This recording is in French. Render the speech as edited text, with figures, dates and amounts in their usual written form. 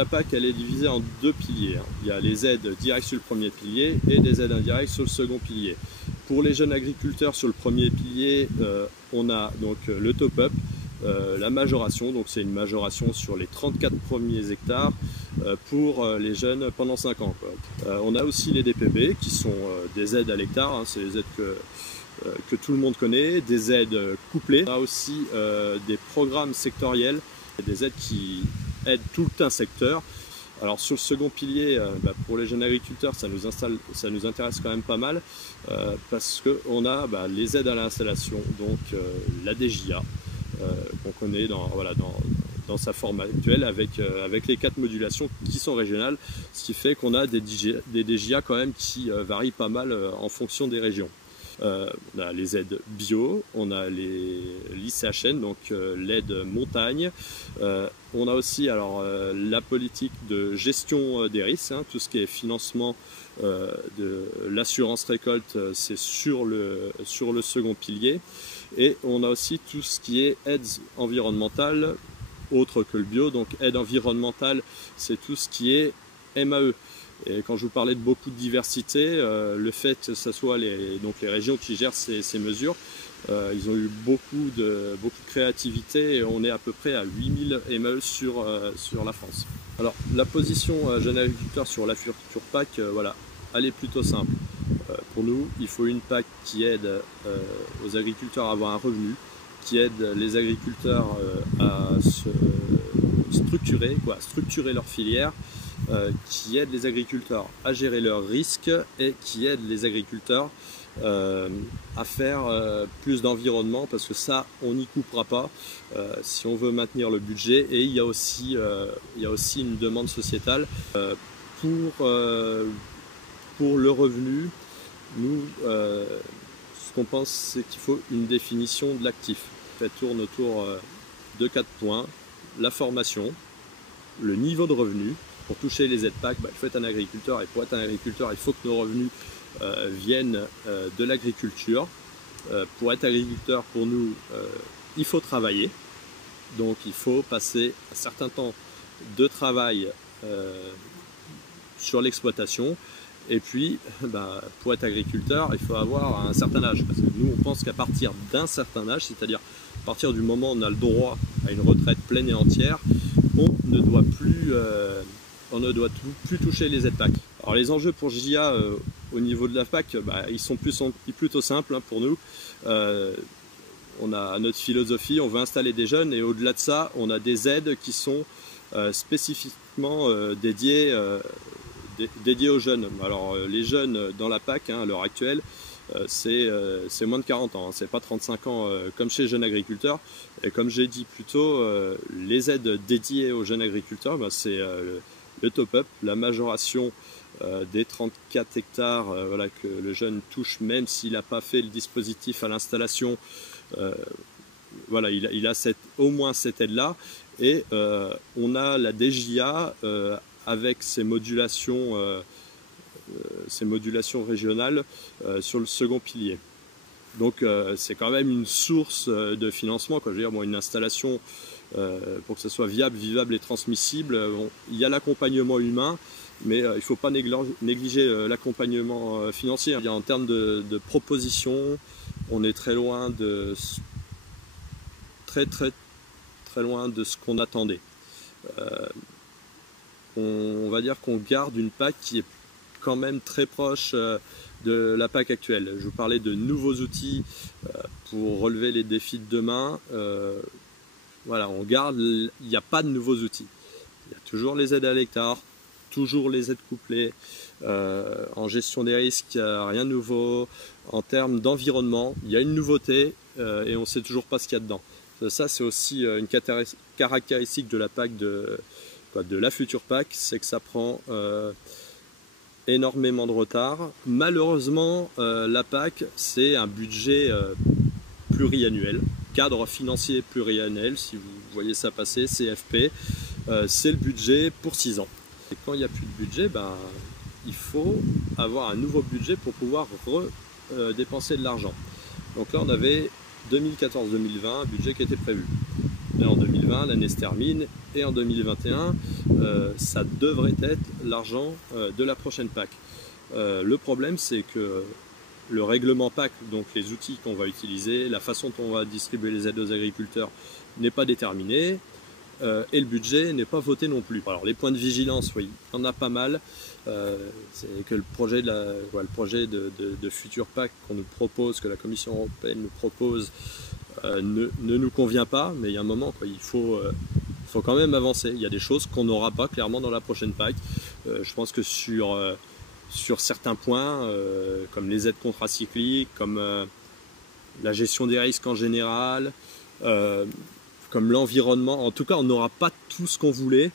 la PAC, elle est divisée en deux piliers. Il y a les aides directes sur le premier pilier et des aides indirectes sur le second pilier. Pour les jeunes agriculteurs, sur le premier pilier, on a donc le top-up, la majoration, donc c'est une majoration sur les 34 premiers hectares pour les jeunes pendant 5 ans. On a aussi les DPB qui sont des aides à l'hectare, c'est des aides que tout le monde connaît, des aides couplées. On a aussi des programmes sectoriels, des aides qui aident tout un secteur. Alors sur le second pilier, pour les jeunes agriculteurs, ça nous intéresse quand même pas mal parce qu'on a les aides à l'installation, donc la DJA qu'on connaît dans sa forme actuelle avec les 4 modulations qui sont régionales, ce qui fait qu'on a des DJA quand même qui varient pas mal en fonction des régions. On a les aides bio, on a l'ICHN, donc l'aide montagne. On a aussi la politique de gestion des risques, tout ce qui est financement de l'assurance récolte, c'est sur le second pilier. Et on a aussi tout ce qui est aides environnementales, autre que le bio. Donc aide environnementale, c'est tout ce qui est MAE. Et quand je vous parlais de beaucoup de diversité, le fait que ce soit les régions qui gèrent ces mesures, ils ont eu beaucoup de créativité et on est à peu près à 8000 MAE sur la France. Alors la position jeune agriculteur sur la future PAC, elle est plutôt simple. Pour nous, il faut une PAC qui aide aux agriculteurs à avoir un revenu, qui aide les agriculteurs à se structurer leur filière, qui aide les agriculteurs à gérer leurs risques et qui aide les agriculteurs à faire plus d'environnement, parce que ça, on n'y coupera pas si on veut maintenir le budget. Et il y a aussi une demande sociétale pour le revenu. Nous, ce qu'on pense, c'est qu'il faut une définition de l'actif. Elle tourne autour de 4 points: la formation, le niveau de revenu. Pour toucher les aides PAC, il faut être un agriculteur, et pour être un agriculteur, il faut que nos revenus viennent de l'agriculture. Pour être agriculteur, pour nous, il faut travailler. Donc il faut passer un certain temps de travail sur l'exploitation. Et puis, pour être agriculteur, il faut avoir un certain âge. Parce que nous, on pense qu'à partir d'un certain âge, c'est-à-dire à partir du moment où on a le droit à une retraite pleine et entière, on ne doit plus toucher les aides PAC. Alors les enjeux pour JA au niveau de la PAC, ils sont plutôt simples pour nous. On a notre philosophie, on veut installer des jeunes, et au-delà de ça, on a des aides qui sont spécifiquement dédiées aux jeunes. Alors les jeunes dans la PAC à l'heure actuelle, c'est moins de 40 ans, c'est pas 35 ans comme chez les jeunes agriculteurs. Et comme j'ai dit plus tôt, les aides dédiées aux jeunes agriculteurs, c'est le top-up, la majoration des 34 hectares que le jeune touche même s'il n'a pas fait le dispositif à l'installation. Il a au moins cette aide-là. Et on a la DJA avec ses modulations régionales sur le second pilier. Donc c'est quand même une source de financement. Je veux dire, une installation, pour que ce soit viable, vivable et transmissible, il y a l'accompagnement humain, mais il ne faut pas négliger l'accompagnement financier. En termes de propositions, on est très loin de ce qu'on attendait. On va dire qu'on garde une PAC qui est quand même très proche de la PAC actuelle. Je vous parlais de nouveaux outils pour relever les défis de demain. On garde, il n'y a pas de nouveaux outils. Il y a toujours les aides à l'hectare, toujours les aides couplées. En gestion des risques, il n'y a rien de nouveau. En termes d'environnement, il y a une nouveauté et on ne sait toujours pas ce qu'il y a dedans. Ça, c'est aussi une caractéristique de la PAC, de la future PAC, c'est que ça prend énormément de retard. Malheureusement, la PAC, c'est un budget pluriannuel, cadre financier pluriannuel, si vous voyez ça passer, CFP, c'est le budget pour 6 ans. Et quand il n'y a plus de budget, il faut avoir un nouveau budget pour pouvoir dépenser de l'argent. Donc là, on avait 2014-2020, un budget qui était prévu. Mais en 2020, 2020, l'année se termine, et en 2021, ça devrait être l'argent de la prochaine PAC. Le problème, c'est que le règlement PAC, donc les outils qu'on va utiliser, la façon dont on va distribuer les aides aux agriculteurs n'est pas déterminée, et le budget n'est pas voté non plus. Alors les points de vigilance, oui, il y en a pas mal. C'est que le projet de futur PAC qu'on nous propose, que la Commission européenne nous propose, ne nous convient pas, mais il y a un moment, quoi, il faut quand même avancer. Il y a des choses qu'on n'aura pas clairement dans la prochaine PAC. Je pense que sur certains points, comme les aides contracycliques, comme la gestion des risques en général, comme l'environnement, en tout cas on n'aura pas tout ce qu'on voulait.